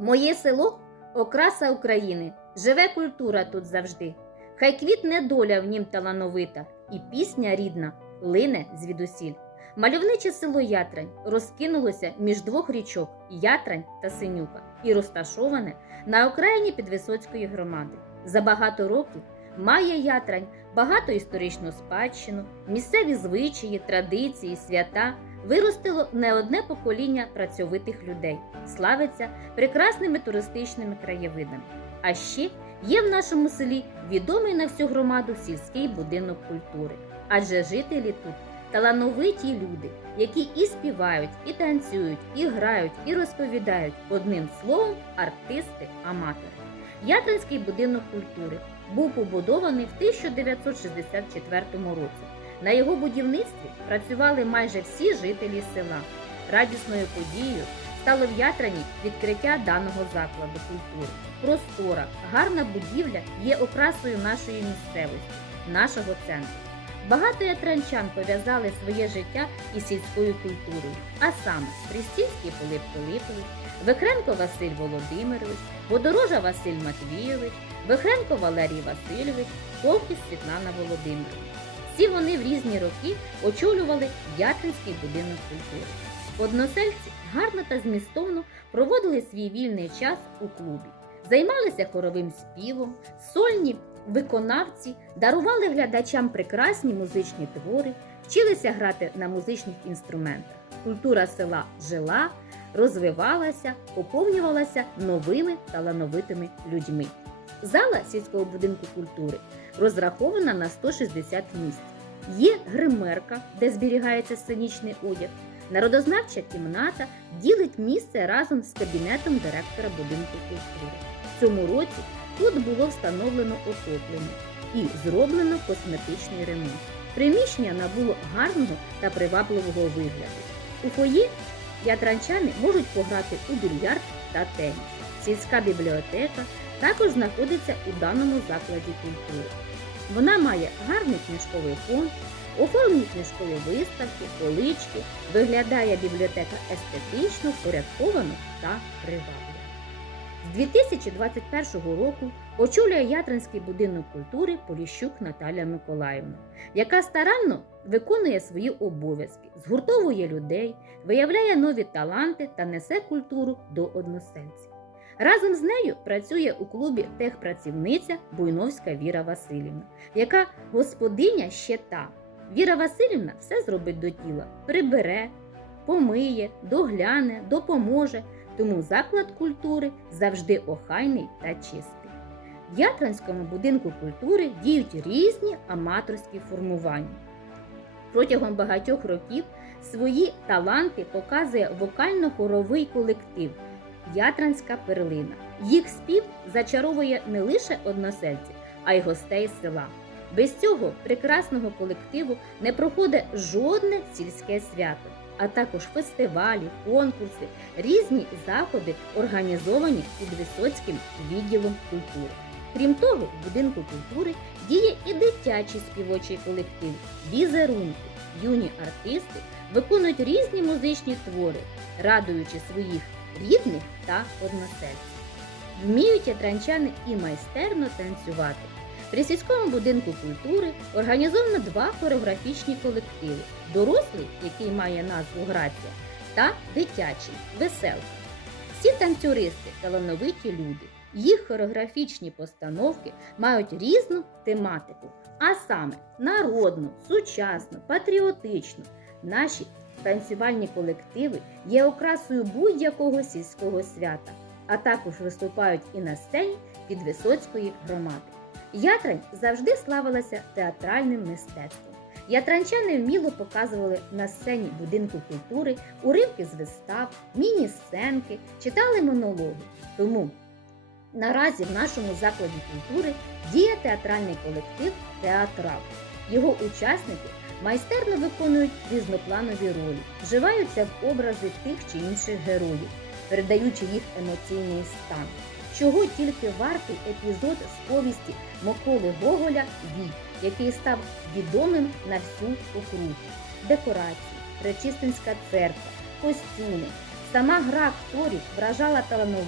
Моє село окраса України, живе культура тут завжди. Хай квітне доля в нім талановита, і пісня рідна лине звідусіль. Мальовниче село Ятрань розкинулося між двох річок Ятрань та Синюка і розташоване на окраїні Підвисоцької громади. За багато років має Ятрань багато історичну спадщину, місцеві звичаї, традиції, свята виростило не одне покоління працьовитих людей, славиться прекрасними туристичними краєвидами. А ще є в нашому селі відомий на всю громаду сільський будинок культури, адже жителі тут талановиті люди, які і співають, і танцюють, і грають, і розповідають одним словом артисти-аматори. Ятринський будинок культури був побудований в 1964 році. На його будівництві працювали майже всі жителі села. Радісною подією стало в Ятрані відкриття даного закладу культури. Простора, гарна будівля є окрасою нашої місцевості, нашого центру. Багато ятранчан пов'язали своє життя із сільською культурою, а саме Пристінський Пилип Пилипович, Вихренко Василь Володимирович, Водорожа Василь Матвійович, Вихренко Валерій Васильович, Ковкіс Світлана Володимировна. Всі вони в різні роки очолювали Ятринський будинок культури. Односельці гарно та змістовно проводили свій вільний час у клубі, займалися хоровим співом, сольні виконавці дарували глядачам прекрасні музичні твори, вчилися грати на музичних інструментах. Культура села жила, розвивалася, поповнювалася новими талановитими людьми. Зала сільського будинку культури розрахована на 160 місць. Є гримерка, де зберігається сценічний одяг. Народознавча кімната ділить місце разом з кабінетом директора будинку культури. В цьому році тут було встановлено отоплення і зроблено косметичний ремонт. Приміщення набуло гарного та привабливого вигляду. У фоє ятранчани можуть пограти у більярд та теніс. Сільська бібліотека також знаходиться у даному закладі культури. Вона має гарний книжковий фонд, оформлені книжкові виставки, полички, виглядає бібліотека естетично, впорядковано та привабливо. З 2021 року очолює Ятринський будинок культури Поліщук Наталя Миколаївна, яка старанно виконує свої обов'язки, згуртовує людей, виявляє нові таланти та несе культуру до односельців. Разом з нею працює у клубі техпрацівниця Буйновська Віра Васильівна, яка господиня ще та. Віра Васильівна все зробить до тіла, прибере, помиє, догляне, допоможе, тому заклад культури завжди охайний та чистий. В Ятранському будинку культури діють різні аматорські формування. Протягом багатьох років свої таланти показує вокально-хоровий колектив Ятранська перлина. Їх спів зачаровує не лише односельців, а й гостей села. Без цього прекрасного колективу не проходить жодне сільське свято, а також фестивалі, конкурси, різні заходи, організовані Підвисоцьким відділом культури. Крім того, в будинку культури діє і дитячий співочий колектив Візерунки. Юні артисти виконують різні музичні твори, радуючи своїх рідних та односельців. Вміють ятранчани і майстерно танцювати. При сільському будинку культури організовано два хореографічні колективи: дорослий, який має назву Грація, та дитячий веселка. Всі танцюристи талановиті люди. Їх хореографічні постановки мають різну тематику, а саме народну, сучасну, патріотичну. Наші танцювальні колективи є окрасою будь-якого сільського свята, а також виступають і на сцені Підвисоцької громади. Ятрань завжди славилася театральним мистецтвом. Ятранчани вміло показували на сцені будинку культури уривки з вистав, міні-сценки, читали монологи. Тому наразі в нашому закладі культури діє театральний колектив Театрал. Його учасники майстерно виконують різнопланові ролі, вживаються в образи тих чи інших героїв, передаючи їх емоційний стан. Чого тільки вартий епізод з повісті Миколи Гоголя Вій, який став відомим на всю округу. Декорації, Пречистинська церква, костюми, сама гра акторів вражала талановитих